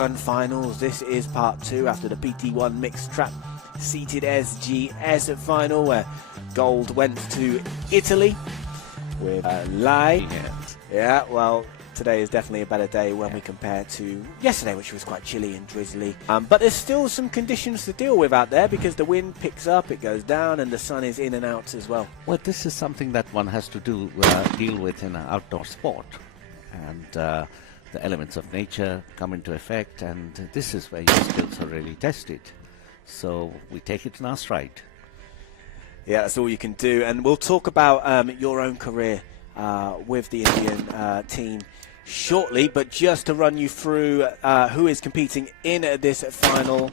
Shotgun Finals. This is part 2 after the PT1 Mixed Trap Seated SGS final, where gold went to Italy with Lai. Yeah, well, today is definitely a better day when we compare to yesterday, which was quite chilly and drizzly. But there's still some conditions to deal with out there, because the wind picks up, it goes down, and the sun is in and out as well. Well, this is something that one has to deal with in an outdoor sport. And the elements of nature come into effect, and this is where your skills are really tested. So we take it in our stride. Yeah, that's all you can do. And we'll talk about your own career with the Indian team shortly, but just to run you through who is competing in this final,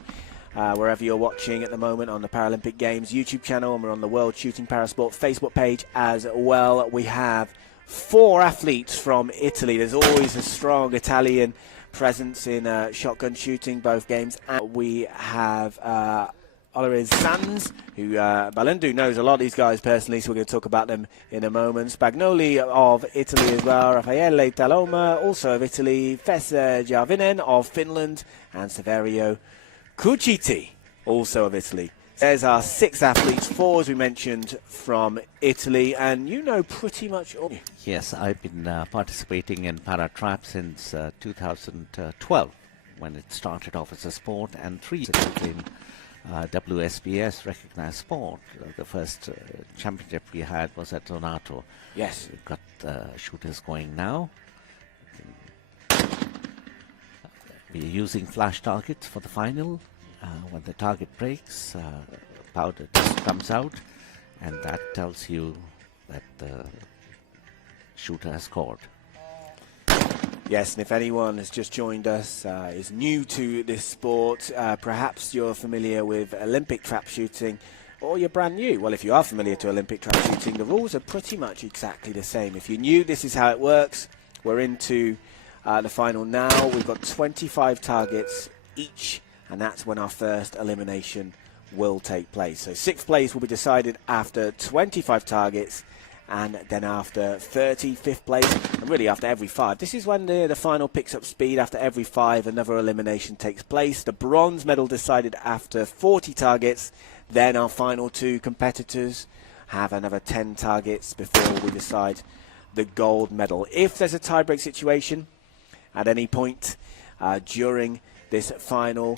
wherever you're watching at the moment on the Paralympic Games YouTube channel, and we're on the World Shooting Parasport Facebook page as well. We have 4 athletes from Italy. There's always a strong Italian presence in shotgun shooting, both games. And we have Oliver Sands, who Balendu knows a lot of these guys personally, so we're going to talk about them in a moment. Spagnoli of Italy as well, Raffaele Taloma, also of Italy, Fessa Jarvinen of Finland, and Severio Cuciti, also of Italy. There's our 6 athletes, 4 as we mentioned from Italy, and you know pretty much all. Yes, I've been participating in para-trap since 2012, when it started off as a sport, and 3 years ago in WSBS, recognized sport. The first championship we had was at Donato. Yes. We've got shooters going now. We're using flash targets for the final. When the target breaks, powder dust comes out, and that tells you that the shooter has scored. Yes, and if anyone has just joined us, is new to this sport, perhaps you're familiar with Olympic trap shooting, or you're brand new. Well, if you are familiar to Olympic trap shooting, the rules are pretty much exactly the same. If you're new, this is how it works. We're into the final now. We've got 25 targets each, and that's when our first elimination will take place. So 6th place will be decided after 25 targets, and then after 30, 5th place, and really after every 5. This is when the final picks up speed. After every 5, another elimination takes place. The bronze medal decided after 40 targets. Then our final 2 competitors have another 10 targets before we decide the gold medal. If there's a tiebreak situation at any point during this final,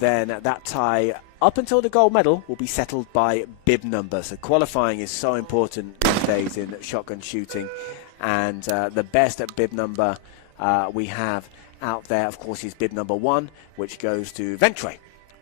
then that tie up until the gold medal will be settled by bib number. So qualifying is so important these days in shotgun shooting, and the best at bib number we have out there, of course, is bib number 1, which goes to Ventre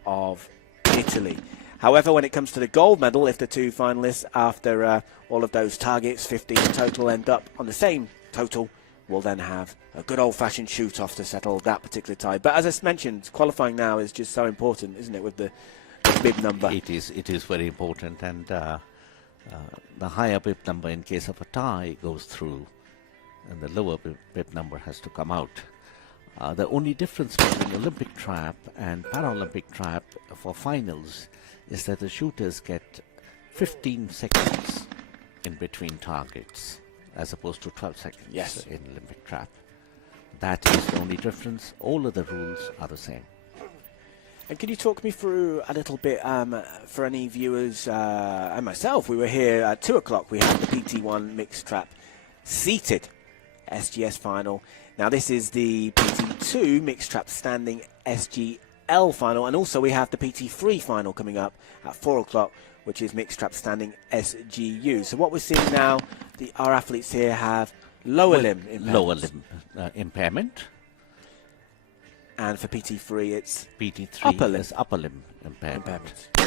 of Italy. However, when it comes to the gold medal, if the 2 finalists, after all of those targets, 15 in total, end up on the same total, we'll then have a good old-fashioned shoot-off to settle that particular tie. But as I mentioned, qualifying now is just so important, isn't it, with the bib number? It is very important, and the higher bib number in case of a tie goes through, and the lower bib number has to come out. The only difference between Olympic trap and Paralympic trap for finals is that the shooters get 15 seconds in between targets, as opposed to 12 seconds in Olympic trap. That is the only difference. All of the rules are the same. And can you talk me through a little bit, for any viewers, and myself, we were here at 2 o'clock, we had the PT1 Mixed Trap Seated SGS final. Now this is the PT2 Mixed Trap Standing SGL final, and also we have the PT3 final coming up at 4 o'clock, which is Mixed Trap Standing SGU. So what we're seeing now, our athletes here have lower limb impairment. Lower limb impairment. And for PT3, it's PT3 upper limb impairment. So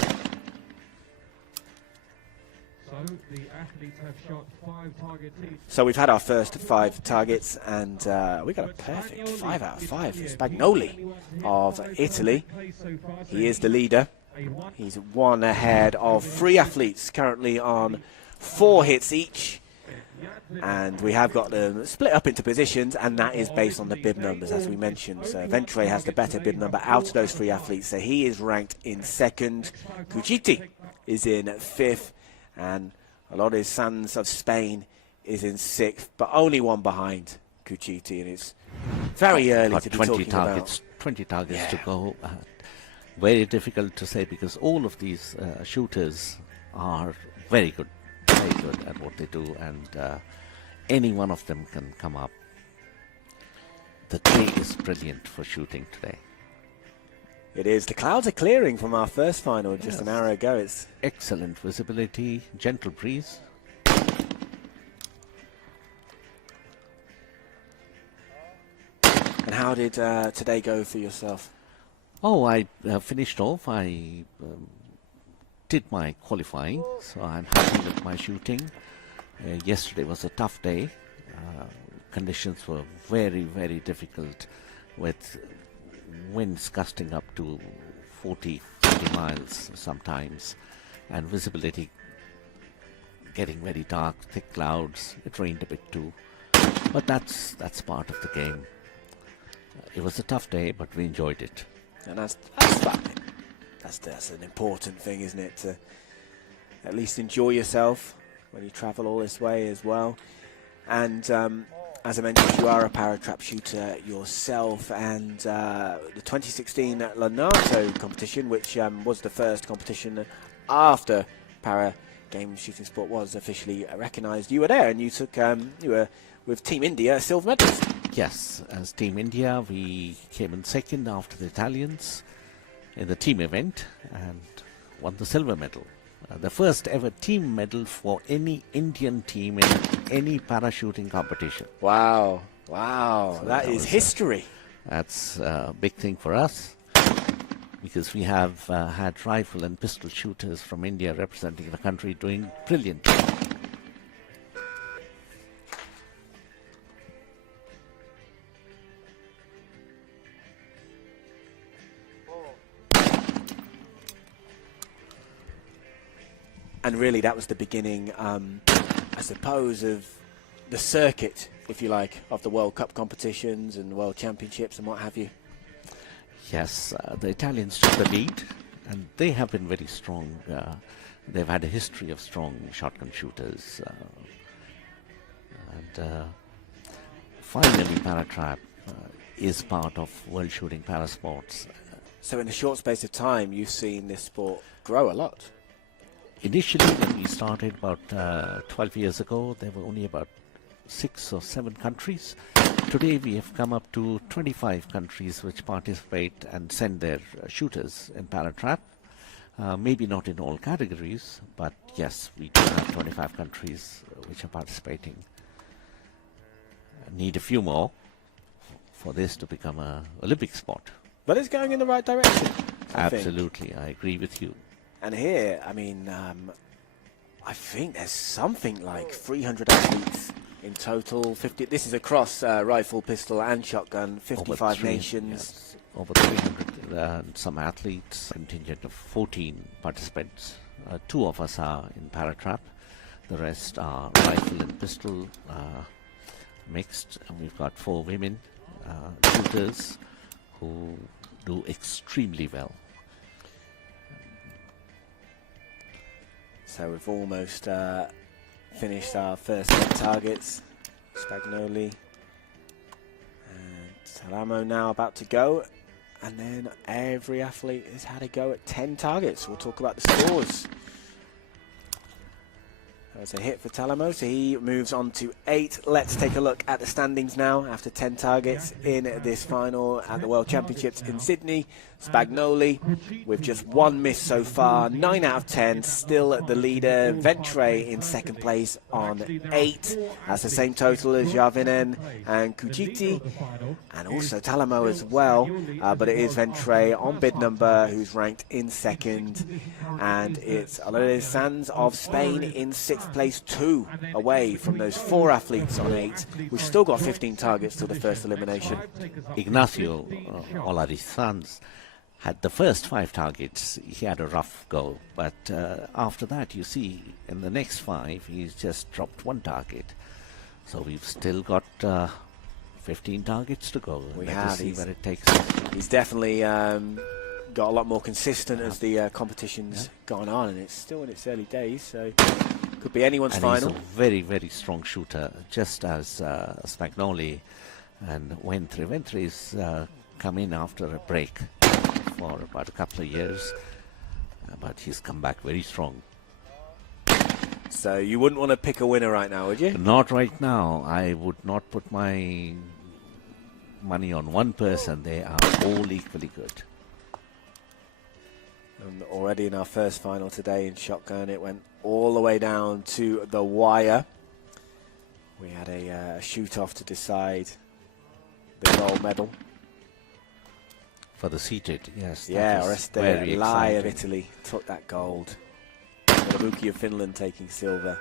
the athletes have shot 5 targets each. So we've had our first 5 targets, and we got a perfect 5 out of 5 for Spagnoli of Italy. He is the leader. He's 1 ahead of 3 athletes currently on 4 hits each. And we have got them split up into positions, and that is based on the bib numbers, as we mentioned. So Ventre has the better bib number out of those 3 athletes, so he is ranked in 2nd. Cuciti is in 5th, and Olores Sanz of Spain is in 6th, but only 1 behind Cuciti, and it's very early to be talking about 20 targets to go. Very difficult to say because all of these shooters are very good at what they do, and any one of them can come up. The day is brilliant for shooting today. It is. The clouds are clearing from our first final just an hour ago. It's excellent visibility, gentle breeze. And how did today go for yourself? Oh, I finished off. I did my qualifying, so I'm happy with my shooting. Yesterday was a tough day. Conditions were very, very difficult with winds gusting up to 40, 50 miles sometimes, and visibility getting very dark, thick clouds. It rained a bit too, but that's part of the game. It was a tough day, but we enjoyed it. And that's fun. That's an important thing, isn't it? To at least enjoy yourself when you travel all this way as well. And as I mentioned, you are a para-trap shooter yourself, and the 2016 Leonardo competition, which was the first competition after para game shooting sport was officially recognised, you were there, and you took you were with Team India silver medalist. Yes, as Team India, we came in second after the Italians in the team event and won the silver medal. The first ever team medal for any Indian team in any parachuting competition. Wow, wow, so that is history. That's a big thing for us because we have had rifle and pistol shooters from India representing the country doing brilliantly. And really, that was the beginning, I suppose, of the circuit, if you like, of the World Cup competitions and World Championships and what have you. Yes, the Italians took the lead, and they have been very strong. They've had a history of strong shotgun shooters. And finally, Paratrap is part of World Shooting Parasports. So in a short space of time, you've seen this sport grow a lot. Initially, when we started about 12 years ago, there were only about 6 or 7 countries. Today, we have come up to 25 countries which participate and send their shooters in Paratrap. Maybe not in all categories, but yes, we do have 25 countries which are participating. Need a few more for this to become an Olympic sport. But it's going in the right direction. Absolutely, I agree with you. And here, I mean, I think there's something like 300 athletes in total. 50. This is across rifle, pistol, and shotgun. 55 nations. Yes, over 300 some athletes. Contingent of 14 participants. 2 of us are in Paratrap. The rest are rifle and pistol mixed. And we've got 4 women shooters who do extremely well. So we've almost finished our first set targets. Spagnoli and Salamo now about to go. And then every athlete has had a go at 10 targets. We'll talk about the scores. There's a hit for Talamo, so he moves on to 8. Let's take a look at the standings now after 10 targets in this final at the World Championships in Sydney. Spagnoli with just 1 miss so far, 9 out of 10, still the leader. Ventre in second place on 8. That's the same total as Jarvinen and Kuchiti, and also Talamo as well, but it is Ventre on bid number who's ranked in second, and it's Alois Sanz of Spain in 6th place, 2 away from those 4 athletes on 8. We've still got 15 targets till the first elimination. Ignacio Olaris Sanz had the first 5 targets. He had a rough go, but after that, you see, in the next 5, he's just dropped 1 target. So we've still got 15 targets to go. We Let have. us see where it takes us. He's definitely got a lot more consistent as the competition's gone on, and it's still in its early days, so could be anyone's and final. He's a very, very strong shooter, just as Spagnoli and Ventre. Ventre is come in after a break for about a couple of years, but he's come back very strong. So you wouldn't want to pick a winner right now, would you? Not right now. I would not put my money on one person. They are all equally good. And already in our first final today in shotgun, it went all the way down to the wire. We had a shoot-off to decide the gold medal. For the seated, yes. Yeah, Oreste Lai of exciting. Italy took that gold. Ibuki of Finland taking silver.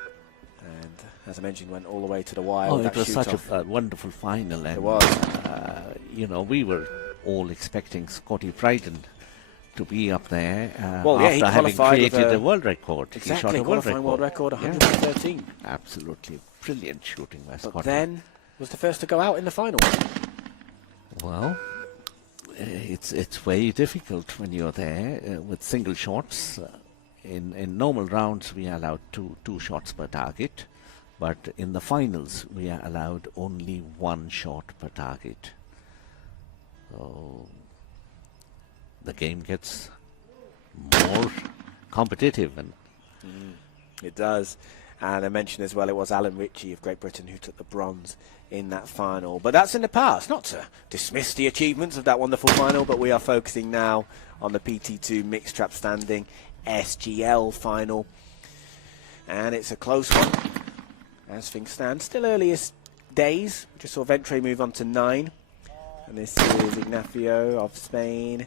And as I mentioned, went all the way to the wire. Oh, with it that was such shoot-off. a wonderful final. And, It was. You know, we were all expecting Scotty Bryden to be up there Well, yeah, he after having qualified with created a- a world record. He shot Exactly, a world qualifying record. world record, Yeah, 113. absolutely brilliant shooting by But Scotty. then was the first to go out in the final. Well, it's very difficult when you're there with single shots. In normal rounds, we are allowed two shots per target, but in the finals, we are allowed only one shot per target. So the game gets more competitive, and It does. And I mentioned as well, it was Alan Ritchie of Great Britain who took the bronze in that final. But that's in the past. Not to dismiss the achievements of that wonderful final, but we are focusing now on the PT2 mixed trap standing SGL final. And it's a close one as things stand. Still earliest days. We just saw Ventre move on to 9. And this is Ignacio of Spain.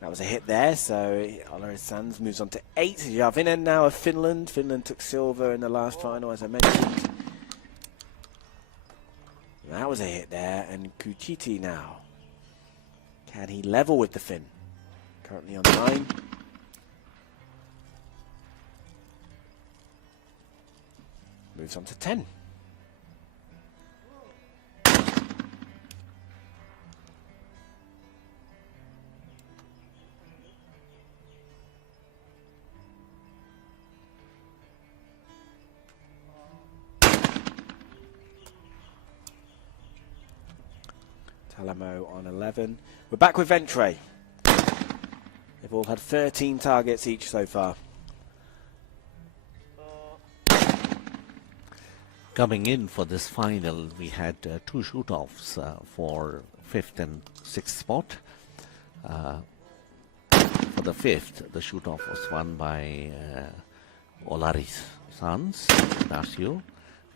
That was a hit there, so Olaus Sands moves on to 8. Järvinen now of Finland. Finland took silver in the last final, as I mentioned. That was a hit there, and Kuchiti now. Can he level with the Finn? Currently on 9. Moves on to 10. Talamo on 11. We're back with Ventre. They've all had 13 targets each so far. coming in for this final, we had two shoot-offs for 5th and 6th spot. For the 5th, the shoot-off was won by Olaus Sands, Ignacio,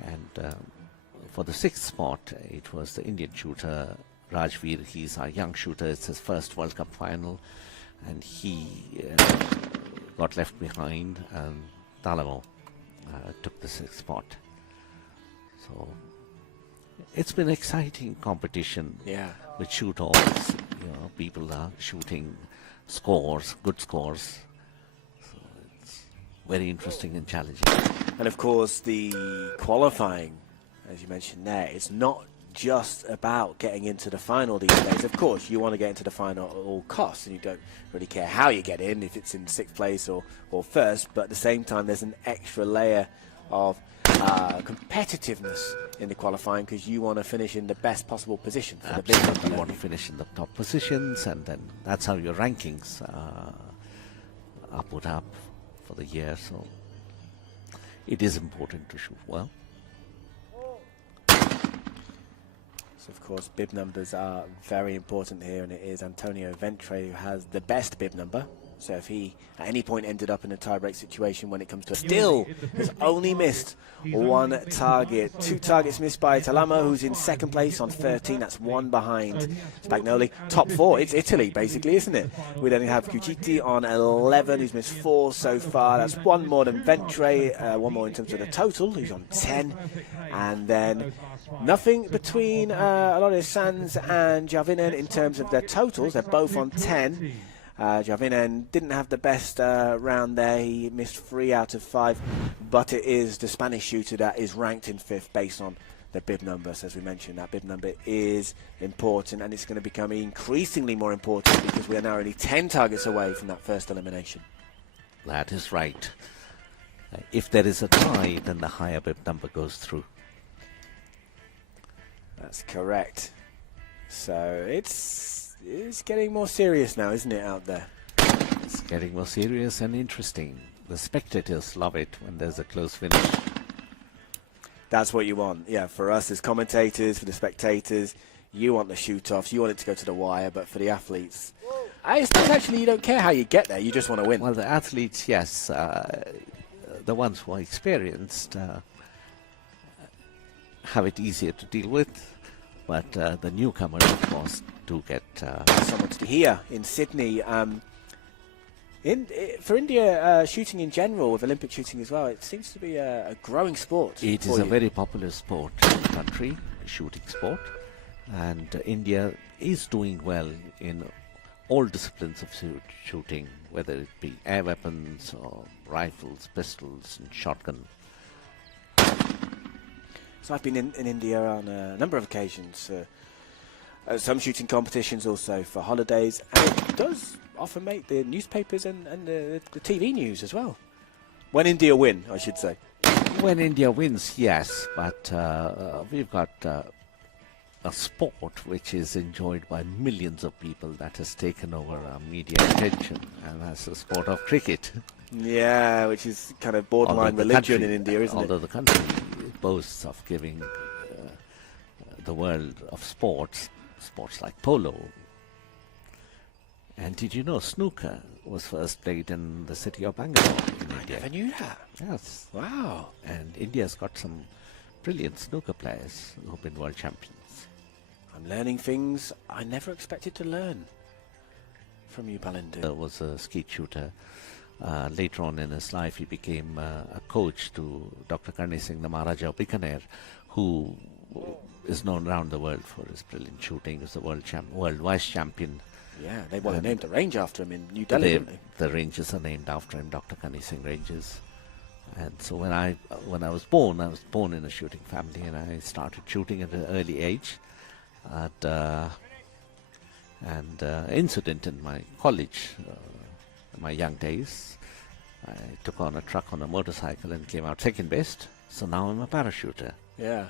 and for the 6th spot, it was the Indian shooter Rajveer. He's a young shooter. It's his first World Cup final, and he got left behind, and Talamo took the 6th spot. So it's been exciting competition. Yeah. With shoot-offs. You know, people are shooting scores, good scores. So it's very interesting and challenging. And of course, the qualifying, as you mentioned there, it's not just about getting into the final these days. Of course, you want to get into the final at all costs, and you don't really care how you get in, if it's in 6th place or 1st, but at the same time, there's an extra layer of competitiveness in the qualifying, because you want to finish in the best possible position for the big Absolutely, number. you want to finish in the top positions, and then that's how your rankings are put up for the year. So it is important to shoot well. So of course, bib numbers are very important here, and it is Antonio Ventre who has the best bib number. So if he at any point ended up in a tiebreak situation when it comes to a still has only missed one target. 2 targets missed by Talamo, who's in 2nd place on 13. That's 1 behind Spagnoli. Top 4, it's Italy basically, isn't it? We then have Cuciti on 11, who's missed 4 so far. That's 1 more than Ventre, 1 more in terms of the total, who's on 10. And then nothing between Olaus Sands and Järvinen in terms of their totals. They're both on 10. Järvinen didn't have the best round there. He missed 3 out of 5, but it is the Spanish shooter that is ranked in 5th based on the bib number. So as we mentioned, that bib number is important, and it's going to become increasingly more important because we are now only 10 targets away from that first elimination. That is right. If there is a tie, then the higher bib number goes through. That's correct. So it's getting more serious now, isn't it, out there? It's getting more serious and interesting. The spectators love it when there's a close finish. That's what you want. Yeah, for us as commentators, for the spectators, you want the shoot-offs, you want it to go to the wire, but for the athletes, I suppose actually you don't care how you get there, you just want to win. Well, the athletes, yes, the ones who are experienced have it easier to deal with, but the newcomers, of course, do get... Someone to here in Sydney. For India, shooting in general, with Olympic shooting as well, it seems to be a growing sport. It is a very popular sport in the country, shooting sport, and India is doing well in all disciplines of shooting, whether it be air weapons or rifles, pistols and shotgun. So I've been in India on a number of occasions, some shooting competitions also for holidays, and it does often make the newspapers and the TV news as well. When India win, I should say. When India wins, yes, but we've got a sport which is enjoyed by millions of people that has taken over our media attention, and that's the sport of cricket. Yeah, which is kind of borderline religion in India, isn't it? Although the country boasts of giving the world of sports like polo. And did you know snooker was first played in the city of Bangalore in India? I never knew that. Yes. Wow. And India's got some brilliant snooker players who've been world champions. I'm learning things I never expected to learn from you, Balindu. There was a skeet shooter. Later on in his life, he became a coach to Dr. Karni Singh, the Maharaja of Bikaner, who is known around the world for his brilliant shooting. He was the world vice champion. Yeah, they want to name the range after him in New Delhi, didn't they? The ranges are named after him, Dr. Karni Singh Ranges. And so when I was born in a shooting family, and I started shooting at an early age. And incident in my college, my young days, I took on a truck on a motorcycle and came out second best. So now I'm a parachuter. Yeah.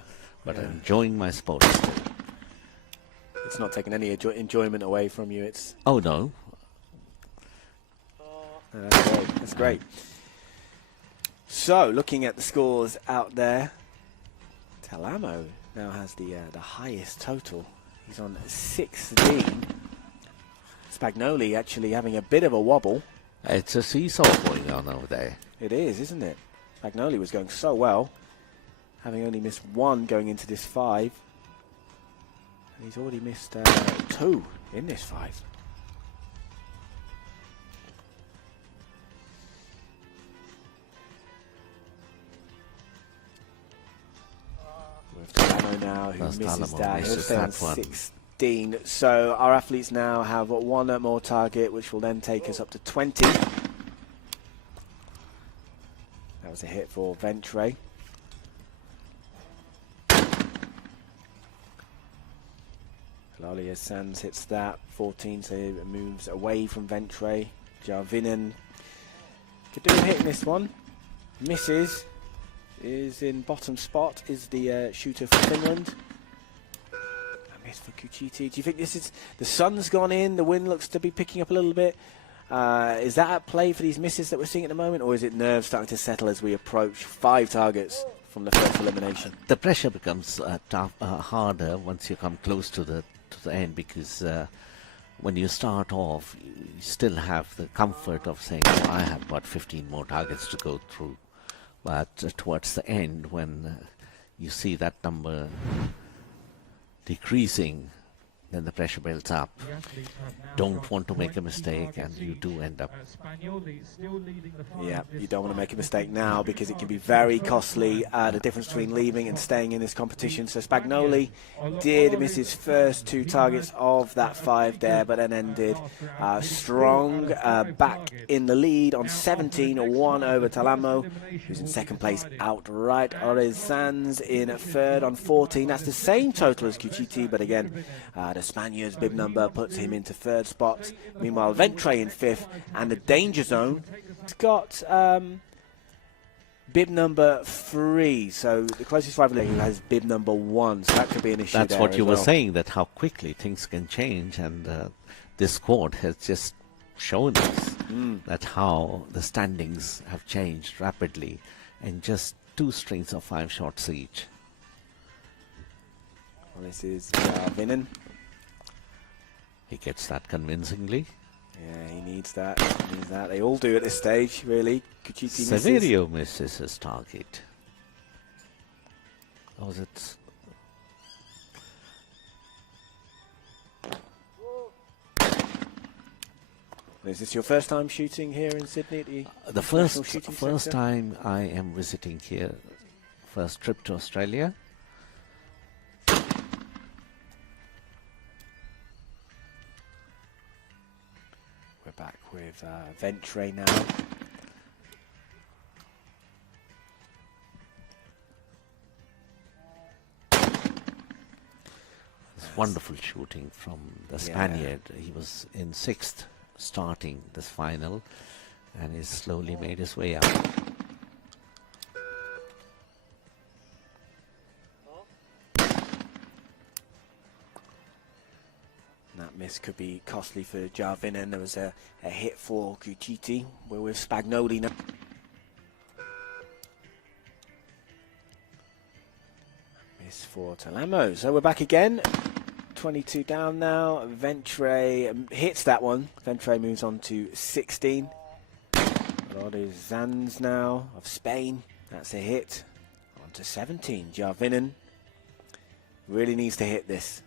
But yeah. I'm enjoying my sport still. It's not taking any enjoyment away from you. It's Oh no. That's great. That's great. So, looking at the scores out there, Talamo now has the highest total. He's on 16. Spagnoli actually having a bit of a wobble. It's a seesaw going on over there. It is, isn't it? Spagnoli was going so well, having only missed one going into this 5. And he's already missed 2 in this 5. With Talamo now, who That's misses Talamo, that. He'll misses stay on that one. 16. So our athletes now have one more target, which will then take us up to 20. That was a hit for Ventre. Lalia Sands hits that, 14, so it moves away from Ventre. Jarvinen could do a hit in this one. Misses. Is in bottom spot, is the shooter for Finland. A miss for Kuchiti. Do you think this is... The sun's gone in, the wind looks to be picking up a little bit. Is that at play for these misses that we're seeing at the moment, or is it nerves starting to settle as we approach 5 targets from the first elimination? The pressure becomes harder once you come close to the end, because when you start off, you still have the comfort of saying, oh, I have got 15 more targets to go through. But towards the end, when you see that number decreasing, then the pressure builds up. Don't want to make a mistake, and you do end up. Yeah, you don't want to make a mistake now, because it can be very costly, the difference between leaving and staying in this competition. So Spagnoli did miss his first 2 targets of that 5 there, but then ended strong, back in the lead on 17, 1 over Talamo, who's in second place outright. Orez Sands in third on 14. That's the same total as Kuchiti, but again, the Spaniard's bib number puts him into third spot. Meanwhile, Ventre in 5th, and the danger zone. It's got bib number 3. So the closest rival who has bib number 1. So that could be an issue. That's there what as you were well. saying, that how quickly things can change, and this squad has just shown us that how the standings have changed rapidly in just 2 strings of 5 shots each. Well, this is Vinen. He gets that convincingly. Yeah, he needs that. He needs that. They all do at this stage, really. Kuchiti misses. Severio misses his target. Or was it? Is this your first time shooting here in Sydney? At the The National first Shooting first Centre? time I am visiting here, first trip to Australia. We're back with Ventre now. It's wonderful shooting from the Spaniard. He was in 6th starting this final, and he slowly made his way up. That miss could be costly for Jarvinen. There was a hit for Kuchiti. We're with Spagnoli now. Miss for Talamo. So we're back again. 22 down now. Ventre hits that one. Ventre moves on to 16. Rod is Zanz now of Spain. That's a hit. On to 17. Jarvinen really needs to hit this.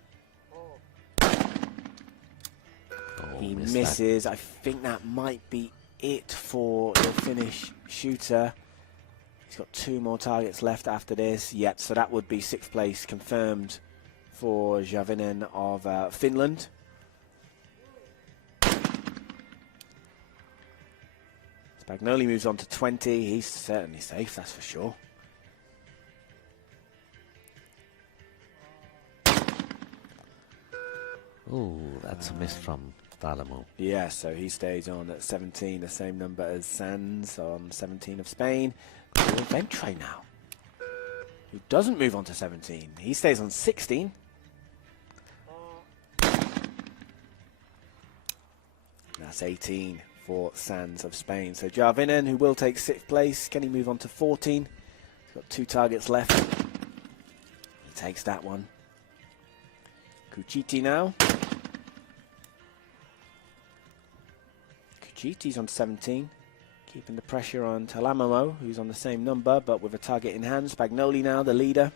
He missed misses. I think that might be it for the Finnish shooter. He's got 2 more targets left after this. Yep, so that would be 6th place confirmed for Jarvinen of Finland. Spagnoli moves on to 20. He's certainly safe, that's for sure. Oh, that's a miss from Talamo. Yeah, so he stays on at 17, the same number as Sanz on 17 of Spain. Ventre now, who doesn't move on to 17. He stays on 16. That's 18 for Sanz of Spain. So Jarvinen, who will take 6th place, can he move on to 14? He's got 2 targets left. He takes that one. Kuchiti now. Kuchiti's on 17, keeping the pressure on Talamo, who's on the same number, but with a target in hand. Spagnoli now, the leader.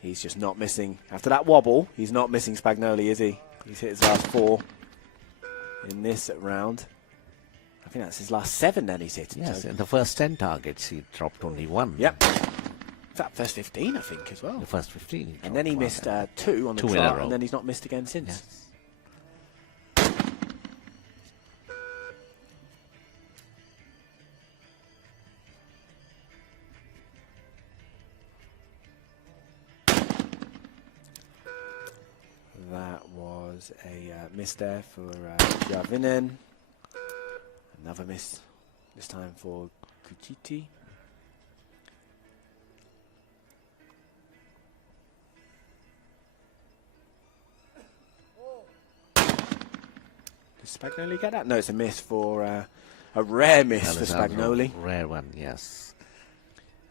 He's just not missing. After that wobble, he's not missing Spagnoli, is he? He's hit his last 4 in this round. I think that's his last 7 then he's hit. Yes, So. in the first 10 targets, he dropped only 1. Yep. In fact, first 15, I think, as well. The first 15. And then he missed 2 on the 2 in a trot, row. and then he's not missed again since. Yes. That was a miss there for Jarvinen. Another miss, this time for Kuchiti. Does Spagnoli get that? No, it's a miss for a rare miss for Spagnoli. Rare one, yes.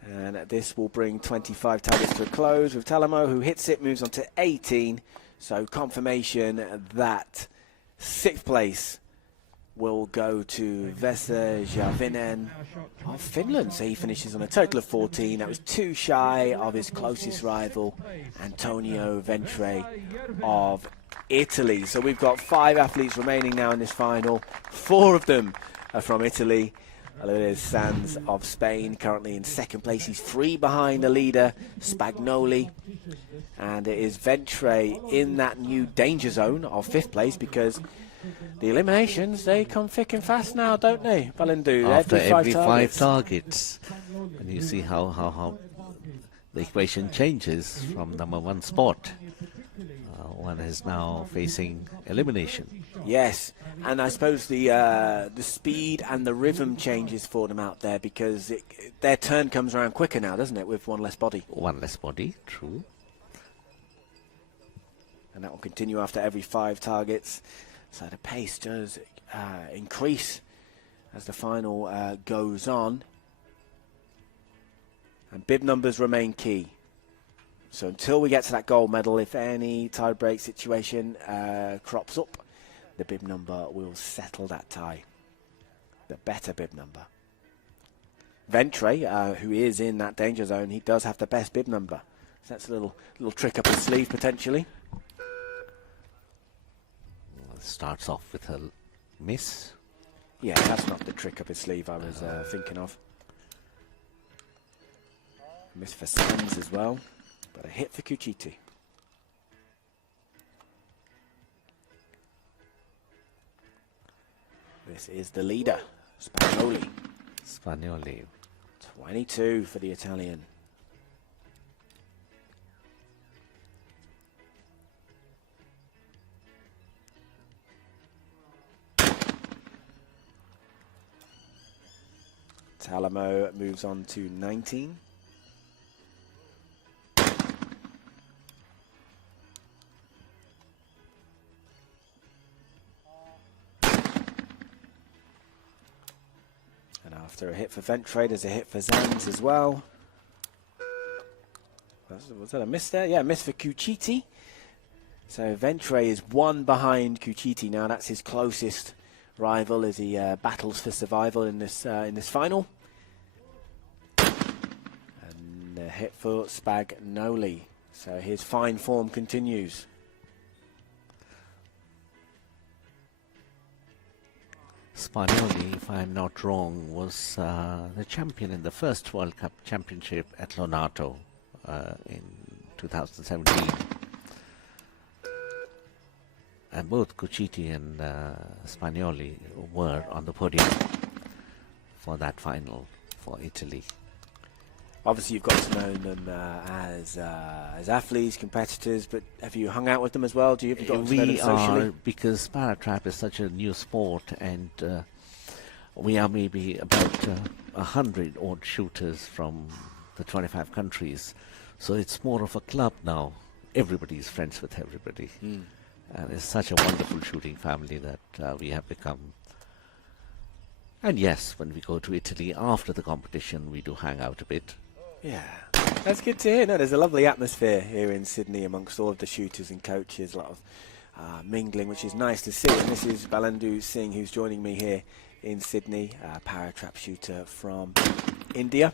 And this will bring 25 targets to a close with Talamo, who hits it, moves on to 18. So confirmation that 6th place will go to Vesa Jarvinen of Finland. So he finishes on a total of 14. That was 2 shy of his closest rival, Antonio Ventre of Italy. So we've got 5 athletes remaining now in this final. 4 of them are from Italy. There's Sanz of Spain, currently in 2nd place. He's 3 behind the leader, Spagnoli. And it is Ventre in that new danger zone of 5th place, because the eliminations, they come thick and fast now, don't they, Valendu? After every 5 targets. targets. And you see how the equation changes from number 1 spot. One is now facing elimination. Yes, and I suppose the speed and the rhythm changes for them out there because their turn comes around quicker now, doesn't it, with one less body? One less body, true. And that will continue after every 5 targets. So the pace does increase as the final goes on. And bib numbers remain key. So until we get to that gold medal, if any tie-break situation crops up, the bib number will settle that tie. The better bib number. Ventre, who is in that danger zone, he does have the best bib number. So that's a little trick up his sleeve potentially. Starts off with a miss. Yeah, that's not the trick up his sleeve I was thinking of. Miss for Sands as well, but a hit for Kuchiti. This is the leader, Spagnoli. Spagnoli. 22 for the Italian. Talamo moves on to 19. And after a hit for Ventre, there's a hit for Zanz as well. Was that a miss there? Yeah, miss for Kuchiti. So Ventre is 1 behind Kuchiti now. That's his closest rival as he battles for survival in this final. And a hit for Spagnoli. So his fine form continues. Spagnoli, if I'm not wrong, was the champion in the first World Cup Championship at Lonato in 2017. And both Kuchiti and Spagnoli were on the podium for that final for Italy. Obviously, you've got to know them as athletes, competitors, but have you hung out with them as well? Have you got to know them socially? Because Paratrap is such a new sport, and we are maybe about 100 odd shooters from the 25 countries. So it's more of a club now. Everybody's friends with everybody. And it's such a wonderful shooting family that we have become. And yes, when we go to Italy after the competition, we do hang out a bit. Yeah, that's good to hear. No, there's a lovely atmosphere here in Sydney amongst all of the shooters and coaches. A lot of mingling, which is nice to see. And this is Balandu Singh, who's joining me here in Sydney, para-trap shooter from India.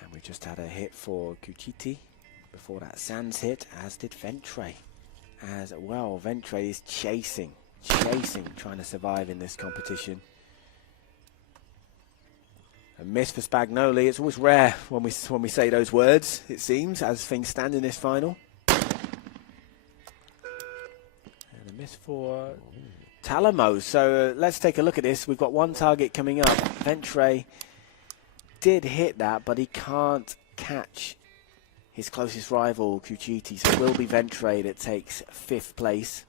And we just had a hit for Kuchiti. Before that, Sands hit, as did Ventre as well. Ventre is chasing, trying to survive in this competition. A miss for Spagnoli. It's always rare when we say those words, it seems, as things stand in this final. And a miss for Talamo. So let's take a look at this. We've got one target coming up. Ventre did hit that, but he can't catch his closest rival, Kuchiti. So it will be Ventre that takes 5th place.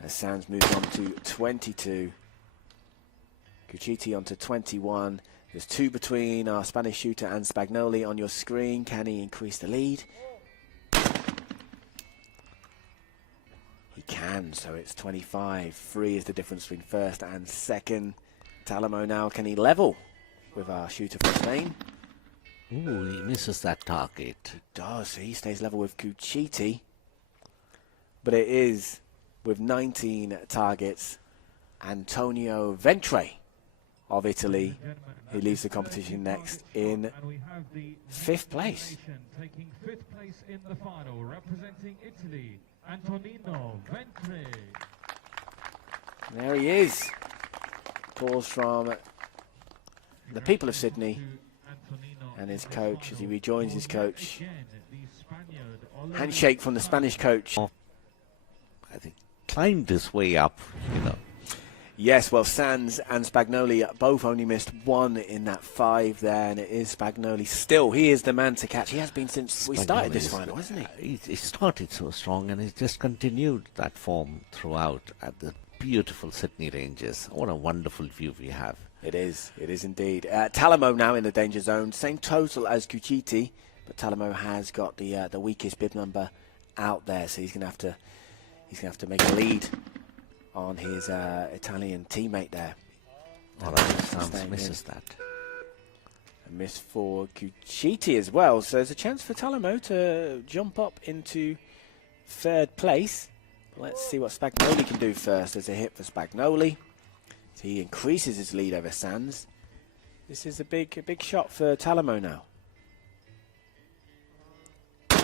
As Sands moves on to 22. Kuchiti on to 21. There's 2 between our Spanish shooter and Spagnoli on your screen. Can he increase the lead? He can, so it's 25. 3 is the difference between first and second. Talamo now, can he level with our shooter from Spain? Ooh, he misses that target. He does, so he stays level with Kuchiti. But it is, with 19 targets, Antonio Ventre of Italy, who leaves the competition next in 5th place. Taking 5th place in the final, representing Italy, Antonino Ventre. There he is. Calls from the people of Sydney and his coach as he rejoins his coach. Handshake from the Spanish coach. I think climbed his way up, you know. Yes, well, Sands and Spagnoli both only missed one in that 5 there, and it is Spagnoli still. He is the man to catch. He has been since we started this final, hasn't he? He started so strong, and he's just continued that form throughout at the beautiful Sydney Ranges. What a wonderful view we have. It is indeed. Talamo now in the danger zone, same total as Cuciti, but Talamo has got the weakest bib number out there, so he's going to have to make a lead on his Italian teammate there. Sands misses that. A miss for Cuciti as well, so there's a chance for Talamo to jump up into 3rd place. Let's see what Spagnoli can do first. There's a hit for Spagnoli. So he increases his lead over Sands. This is a big shot for Talamo now. And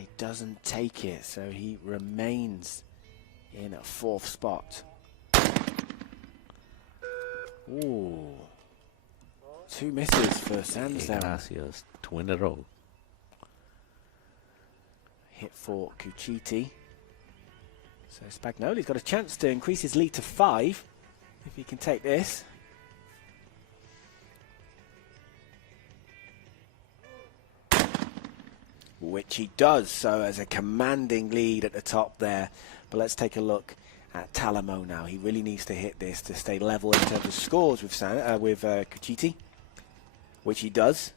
he doesn't take it, so he remains in a 4th spot. Ooh. 2 misses for Sands there. Ignacio's 2 in a row. Hit for Cuciti. So Spagnoli's got a chance to increase his lead to 5 if he can take this. Which he does, so as a commanding lead at the top there. But let's take a look at Talamo now. He really needs to hit this to stay level in terms of scores with Cuciti, which he does.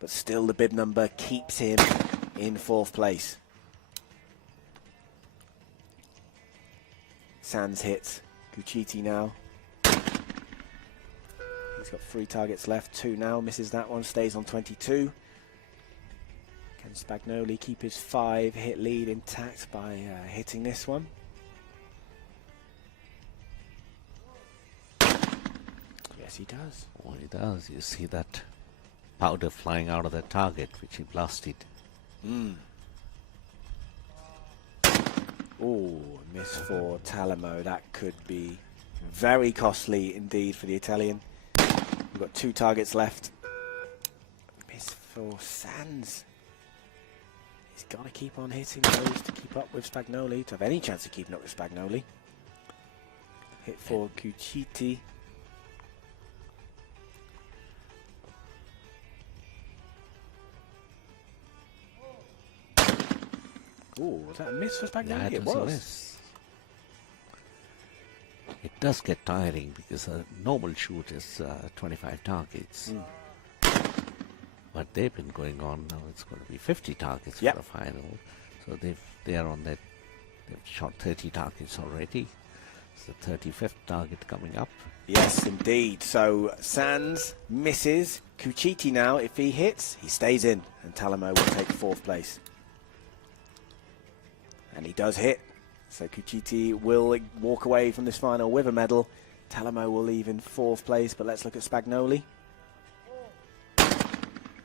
But still the bib number keeps him in 4th place. Sands hits Cuciti now. He's got 3 targets left, 2 now, misses that one, stays on 22. Can Spagnoli keep his 5 hit lead intact by hitting this one? Yes, he does. Oh, he does. You see that powder flying out of the target, which he blasted. Oh, miss for Talamo. That could be very costly indeed for the Italian. We've got 2 targets left. Miss for Sands. He's got to keep on hitting those to keep up with Spagnoli, to have any chance of keeping up with Spagnoli. Hit for Cuciti. Oh, was that a miss for Spagnoli? That It was a was. miss. It does get tiring because a normal shoot is 25 targets. But they've been going on now. It's going to be 50 targets for the final. So they've shot 30 targets already. It's the 35th target coming up. Yes, indeed. So Sands misses. Cuciti now, if he hits, he stays in, and Talamo will take 4th place. And he does hit. So Cuciti will walk away from this final with a medal. Talamo will leave in 4th place, but let's look at Spagnoli.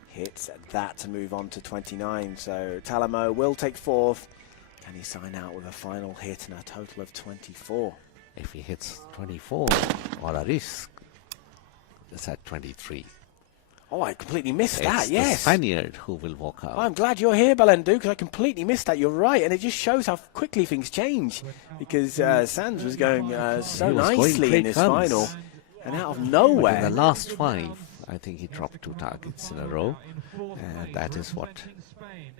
Hits that to move on to 29. So Talamo will take 4th. Can he sign out with a final hit and a total of 24? If he hits 24, or a risk, it's at 23. Oh, I completely missed that, It's yes. the Spaniard who will walk out. I'm glad you're here, Balendu, because I completely missed that. You're right, and it just shows how quickly things change. Because Sands was going so nicely in this final, and out of But in nowhere. the last 5, I think he dropped 2 targets in a row, and that is what.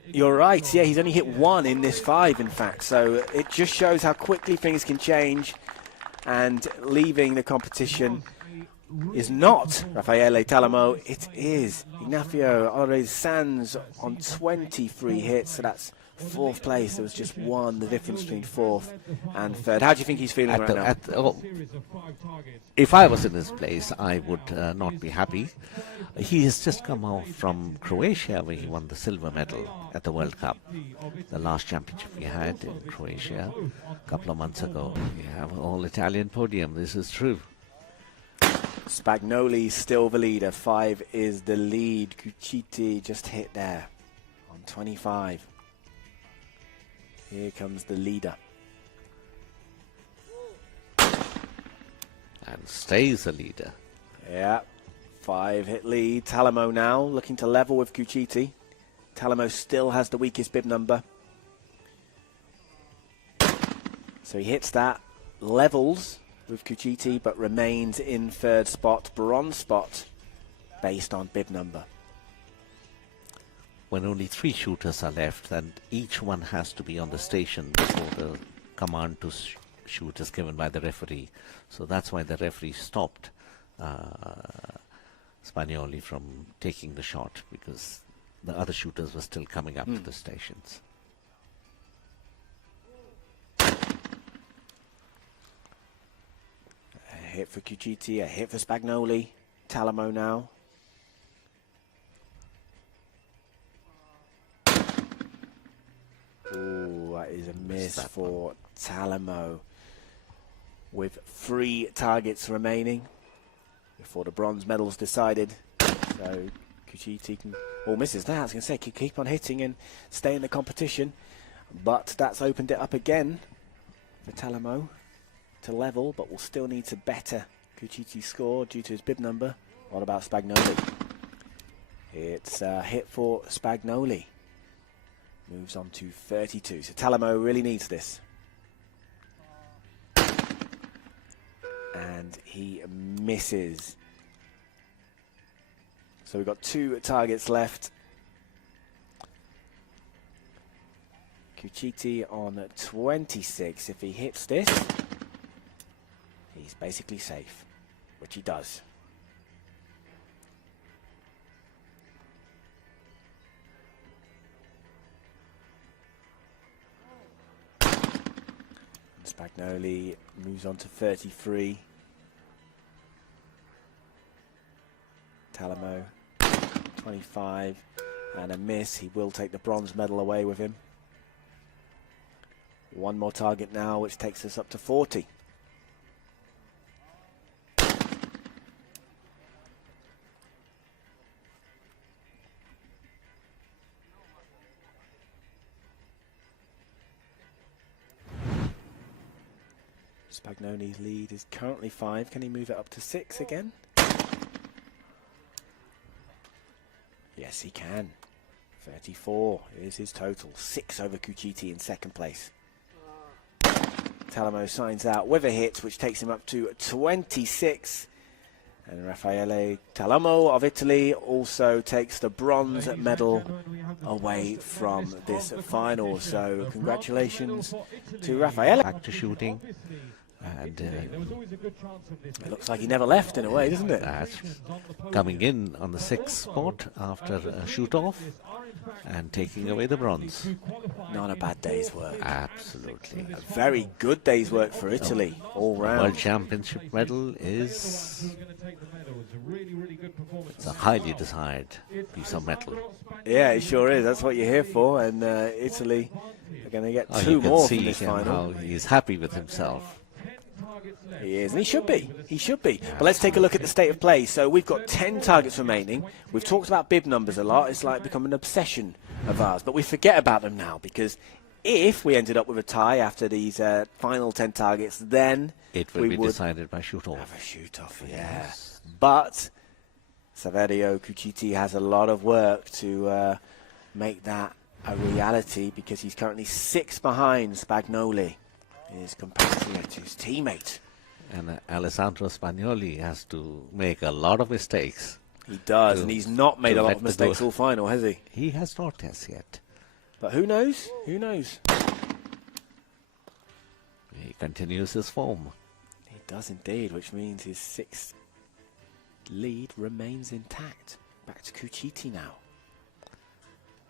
You're right, yeah, he's only hit 1 in this 5, in fact. So it just shows how quickly things can change, and leaving the competition is not Raffaele Talamo, it is Ignacio Alvarez Sands on 23 hits, so that's 4th place. There was just 1, the difference between 4th and 3rd. How do you think he's feeling right now? If I was in his place, I would not be happy. He has just come out from Croatia, where he won the silver medal at the World Cup, the last championship we had in Croatia a couple of months ago. We have an all-Italian podium, this is true. Spagnoli still the leader. 5 is the lead. Cuciti just hit there on 25. Here comes the leader. And stays the leader. Yeah, 5 hit lead. Talamo now looking to level with Cuciti. Talamo still has the weakest bib number. So he hits that. levels with Kuchiti, but remains in third spot, bronze spot, based on bib number. When only 3 shooters are left, and each one has to be on the station before the command to shoot is given by the referee. So that's why the referee stopped Spagnoli from taking the shot, because the other shooters were still coming up to the stations. A hit for Kuchiti, a hit for Spagnoli. Talamo now. Ooh, that is a miss for Talamo, with 3 targets remaining before the bronze medal's decided. So Kuchiti can, all misses now, I was going to say, can keep on hitting and stay in the competition, but that's opened it up again for Talamo to level, but will still need to better Kuchiti's score due to his bib number. What about Spagnoli? It's a hit for Spagnoli. Moves on to 32. So Talamo really needs this. And he misses. So we've got 2 targets left. Kuchiti on 26. If he hits this, he's basically safe, which he does. Spagnoli moves on to 33. Talamo, 25, and a miss. He will take the bronze medal away with him. 1 more target now, which takes us up to 40. Spagnoli's lead is currently 5. Can he move it up to 6 again? Yes, he can. 34 is his total. 6 over Kuchiti in second place. Talamo signs out with a hit, which takes him up to 26. And Raffaele Talamo of Italy also takes the bronze medal away from this final. So congratulations to Raffaele. Back to shooting. And it looks like he never left in a way, doesn't it? that's coming in on the 6th spot after a shoot-off and taking away the bronze. Not a bad day's work. Absolutely. A very good day's work for Italy, all round. World Championship medal is it's a highly desired piece of metal. Yeah, it sure is. That's what you're here for. And Italy are going to get 2 more from this final. How he's happy with himself. He is, and he should be. He should be. But let's take a look at the state of play. So we've got 10 targets remaining. We've talked about bib numbers a lot. It's like become an obsession of ours. But we forget about them now, because if we ended up with a tie after these final 10 targets, then it will be decided by shoot-off. Have a shoot-off, yeah. Yes. But Saverio Kuchiti has a lot of work to make that a reality, because he's currently 6 behind Spagnoli, his compatriot, his teammate. And Alessandro Spagnoli has to make a lot of mistakes. He does, and he's not made a lot of mistakes all final, has he? He has not as yet. But who knows? Who knows? He continues his form. He does indeed, which means his 6th lead remains intact. Back to Kuchiti now.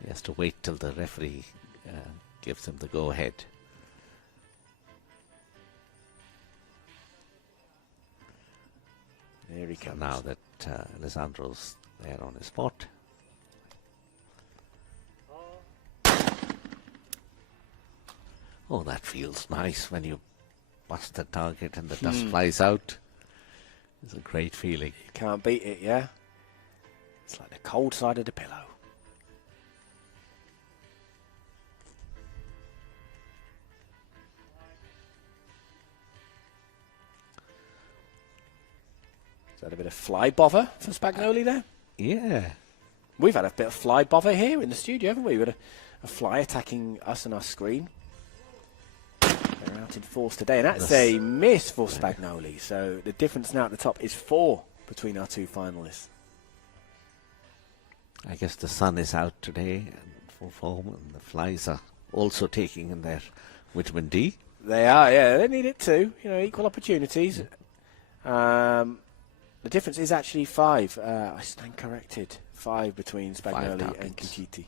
He has to wait till the referee gives him the go-ahead. There he comes. Now that Alessandro's there on his spot. Oh, that feels nice when you bust the target and the dust flies out. It's a great feeling. You can't beat it, yeah? It's like the cold side of the pillow. Is that a bit of fly bother for Spagnoli there? Yeah. We've had a bit of fly bother here in the studio, haven't we? We've had a fly attacking us on our screen. They're Out in force today, and that's a miss for Spagnoli. So the difference now at the top is 4 between our 2 finalists. I guess the sun is out today and full form, and the flies are also taking in their vitamin D. They are, yeah. They need it too. You know, equal opportunities. The difference is actually 5. I stand corrected. 5 between Spagnoli and Cuciti.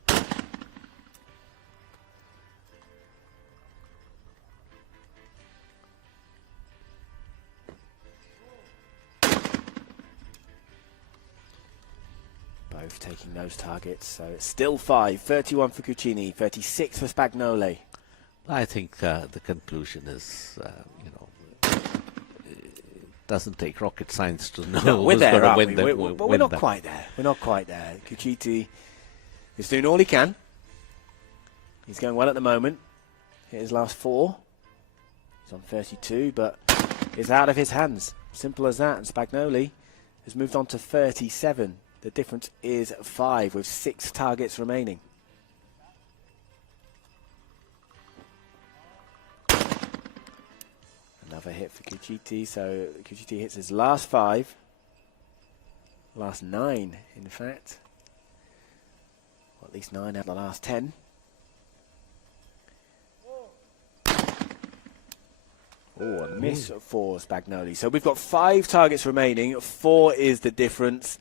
Both taking those targets, so it's still 5. 31 for Cucini, 36 for Spagnoli. I think the conclusion is, it doesn't take rocket science to know No, we're who's there, going to aren't win we? the But we're not quite there. We're not quite there. Cuciti is doing all he can. He's going well at the moment. Hit his last 4. He's on 32, but it's out of his hands. Simple as that. And Spagnoli has moved on to 37. The difference is 5 with 6 targets remaining. Another hit for Cuciti. So Cuciti hits his last 5. Last 9, in fact. Or at least 9 out of the last 10. Oh, a miss for Spagnoli. So we've got 5 targets remaining. 4 is the difference.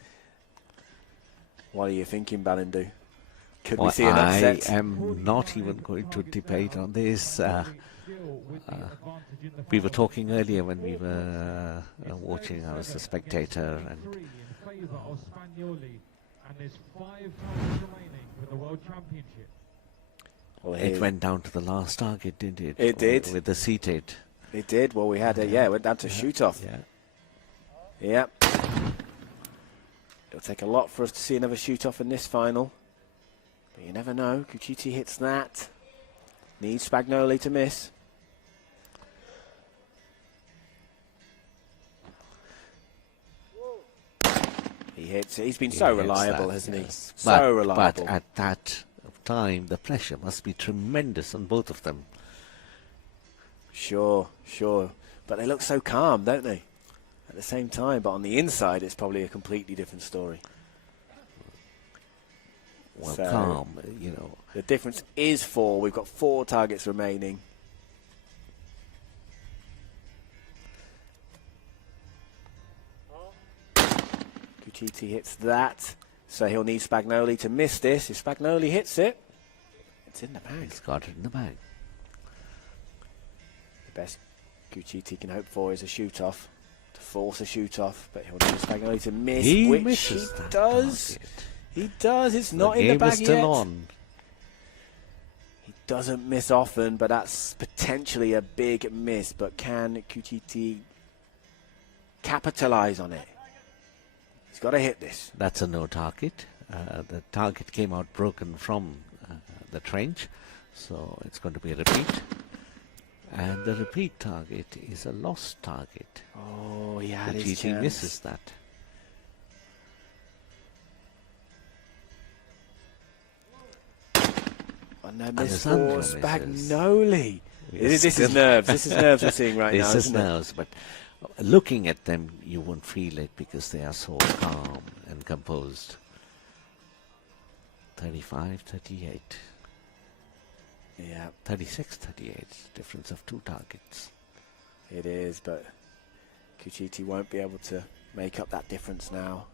What are you thinking, Balindu? Could we see an upset? I am not even going to debate on this. We were talking earlier when we were watching. I was a spectator, and Well, it went down to the last target, didn't it? It did. With the seated. It did. Well, we had it went down to shoot-off. Yeah. Yep. It'll take a lot for us to see another shoot-off in this final. But you never know. Cuciti hits that. Needs Spagnoli to miss. He hits it. He's been so reliable, hasn't he? So reliable. But at that time, the pressure must be tremendous on both of them. Sure. But they look so calm, don't they? At the same time, but on the inside, it's probably a completely different story. Well, So, calm, The difference is 4. We've got 4 targets remaining. Cuciti hits that, so he'll need Spagnoli to miss this. If Spagnoli hits it, it's in the bag. He's got it in the bag. The best Cuciti can hope for is a shoot-off, to force a shoot-off, but he'll need Spagnoli to miss, which misses he that does. target. He does. It's not the in the game bag is still yet. on. He doesn't miss often, but that's potentially a big miss. But can Cuciti capitalize on it? He's got to hit this. That's a no target. The target came out broken from the trench, so it's going to be a repeat. And the repeat target is a lost target. Oh, he had his Cuciti chance. misses that. And a miss for Alessandro misses. Spagnoli. Yes. This is nerves. This is nerves we're seeing right now, This is isn't it? nerves, but looking at them, you won't feel it because they are so calm and composed. 35, 38. Yeah, 36, 38. Difference of 2 targets. it is, but Cuciti won't be able to make up that difference now.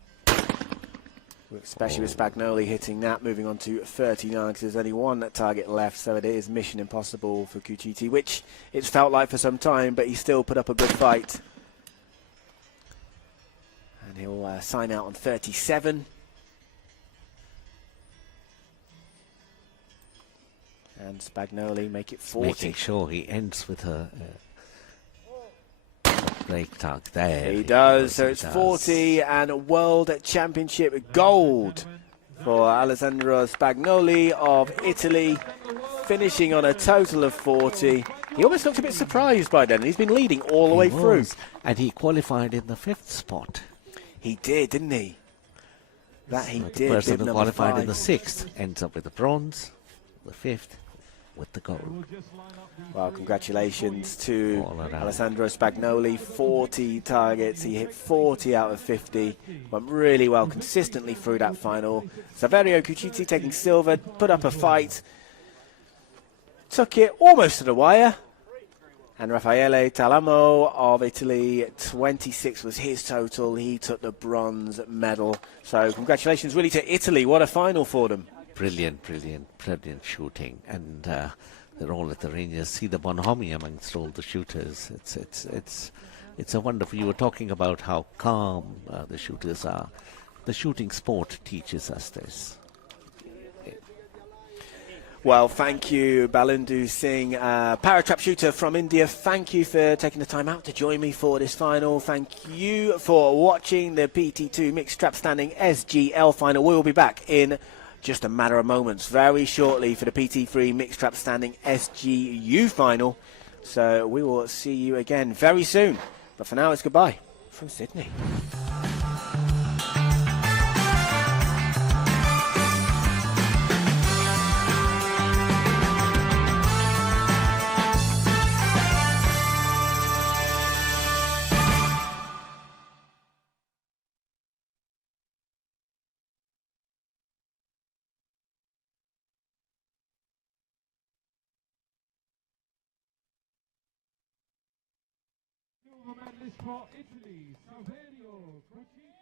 Especially with Spagnoli hitting that, moving on to 39, because there's only 1 target left, so it is mission impossible for Cuciti, which it's felt like for some time, but he still put up a good fight. And he'll sign out on 37. And Spagnoli make it 40. Making sure he ends with a break target there. He does, so it's 40 and World Championship gold for Alessandro Spagnoli of Italy, finishing on a total of 40. He almost looked a bit surprised by then. He's been leading all the way through. And he qualified in the 5th spot. He did, didn't he? That he The did. person bib who number qualified 5. in the 6th ends up with the bronze, the 5th, with the goal. Well, congratulations to All around. Alessandro Spagnoli. 40 targets. He hit 40 out of 50. Went really well consistently through that final. Saverio Cuciti taking silver, put up a fight. Took it almost to the wire. And Raffaele Talamo of Italy, 26 was his total. He took the bronze medal. So congratulations really to Italy. What a final for them. Brilliant shooting, and they're all at the ranges. See the bonhomie amongst all the shooters. It's a wonderful. You were talking about how calm the shooters are. The shooting sport teaches us this. Well, thank you, Balindu Singh, para-trap shooter from India. Thank you for taking the time out to join me for this final. Thank you for watching the PT2 Mixed Trap Standing SGL final. We will be back in just a matter of moments, very shortly, for the PT3 Mixed Trap Standing SGU final. So we will see you again very soon. But for now, it's goodbye from Sydney. Silver medalist for Italy, Saverio Cucini.